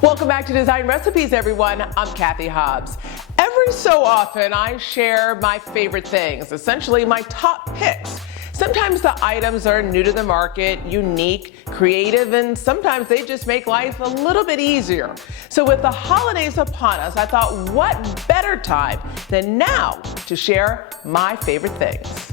Welcome back to Design Recipes, everyone. I'm Cathy Hobbs. Every so often, I share my favorite things, essentially my top picks. Sometimes the items are new to the market, unique, creative, and sometimes they just make life a little bit easier. So with the holidays upon us, I thought what better time than now to share my favorite things.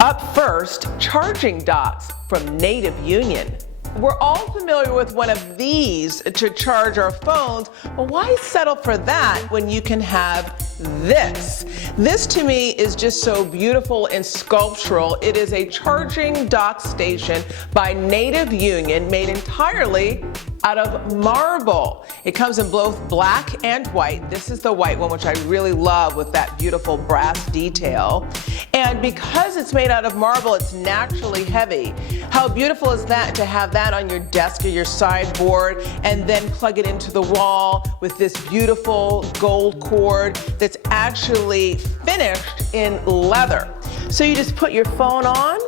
Up first, charging docks from Native Union. We're all familiar with one of these to charge our phones, but why settle for that when you can have this? This to me is just so beautiful and sculptural. It is a charging dock station by Native Union made entirely out of marble. It comes in both black and white. This is the white one, which I really love with that beautiful brass detail. And because it's made out of marble, it's naturally heavy. How beautiful is that to have that on your desk or your sideboard and then plug it into the wall with this beautiful gold cord that's actually finished in leather. So you just put your phone on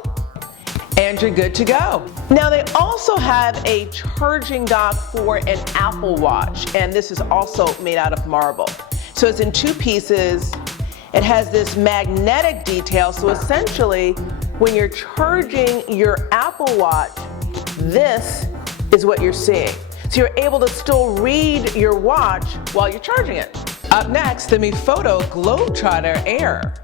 and you're good to go. Now they also have a charging dock for an Apple Watch, and this is also made out of marble. So it's in two pieces. It has this magnetic detail, so essentially when you're charging your Apple Watch, this is what you're seeing. So you're able to still read your watch while you're charging it. Up next, the HoToh Globetrotter Air.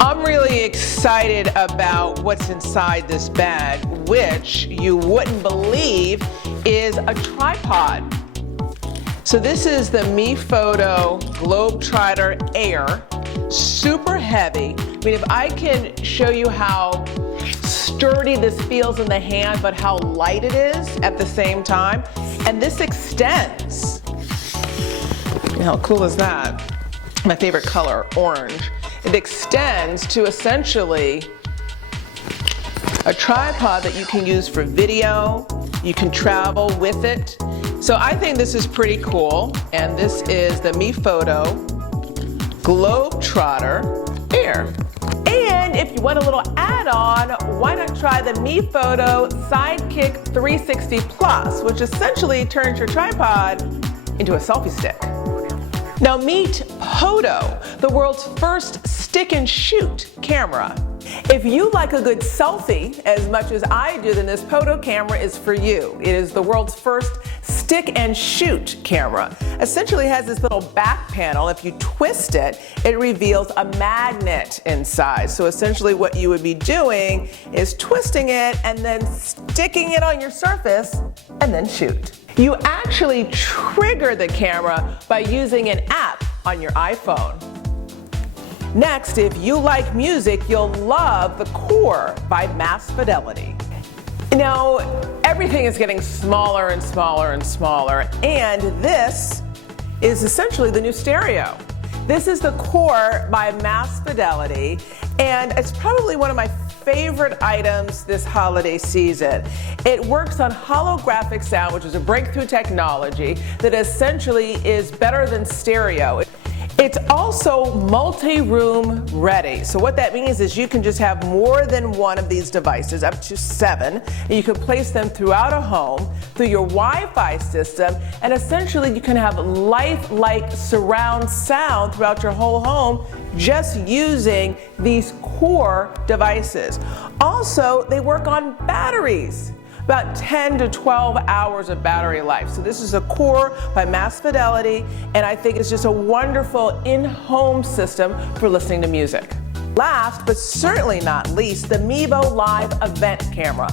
I'm really excited about what's inside this bag, which you wouldn't believe is a tripod. So this is the HoToh Globetrotter Air, super heavy. I mean, if I can show you how sturdy this feels in the hand, but how light it is at the same time. And this extends. How cool is that? My favorite color, orange. It extends to essentially a tripod that you can use for video. You can travel with it. So I think this is pretty cool. And this is the HoToh Globetrotter Air. And if you want a little add-on, why not try the HoToh Sidekick 360 Plus, which essentially turns your tripod into a selfie stick. Now meet HoToh, the world's first stick and shoot camera. If you like a good selfie as much as I do, then this HoToh camera is for you. It is the world's first stick and shoot camera. Essentially it has this little back panel. If you twist it, it reveals a magnet inside. So essentially what you would be doing is twisting it and then sticking it on your surface and then shoot. You actually trigger the camera by using an app on your iPhone. Next, if you like music, you'll love the Core by Mass Fidelity. Now, everything is getting smaller and smaller and smaller, and this is essentially the new stereo. This is the Core by Mass Fidelity, and it's probably one of my favorite items this holiday season. It works on holographic sound, which is a breakthrough technology that essentially is better than stereo. It's also multi-room ready. So what that means is you can just have more than one of these devices, up to 7, and you can place them throughout a home through your Wi-Fi system, and essentially you can have lifelike surround sound throughout your whole home just using these Core devices. Also, they work on batteries. About 10 to 12 hours of battery life. So this is a Core by Mass Fidelity, and I think it's just a wonderful in-home system for listening to music. Last, but certainly not least, the Nivo Live Event Camera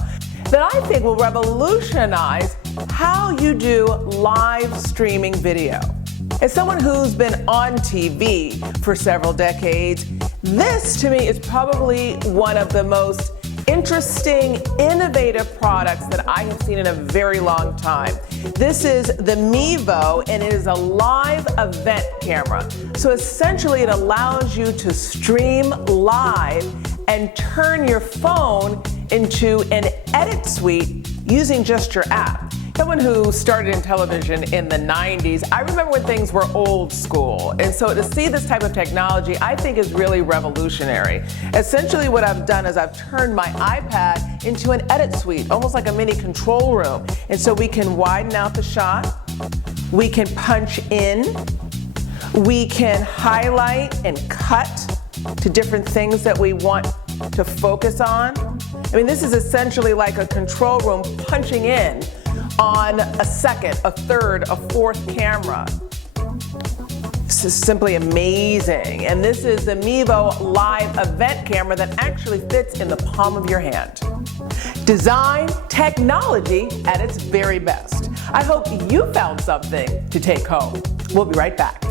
that I think will revolutionize how you do live streaming video. As someone who's been on TV for several decades, this to me is probably one of the most interesting, innovative products that I have seen in a very long time. This is the Nivo, and it is a live event camera. So essentially it allows you to stream live and turn your phone into an edit suite using just your app. Someone who started in television in the 90s, I remember when things were old school. And so to see this type of technology, I think is really revolutionary. Essentially what I've done is I've turned my iPad into an edit suite, almost like a mini control room. And so we can widen out the shot, We can punch in. We can highlight and cut to different things that we want to focus on. I mean, this is essentially like a control room punching in on a second, a third, a fourth camera. This is simply amazing. And this is the Nivo live event camera that actually fits in the palm of your hand. Design technology at its very best. I hope you found something to take home. We'll be right back.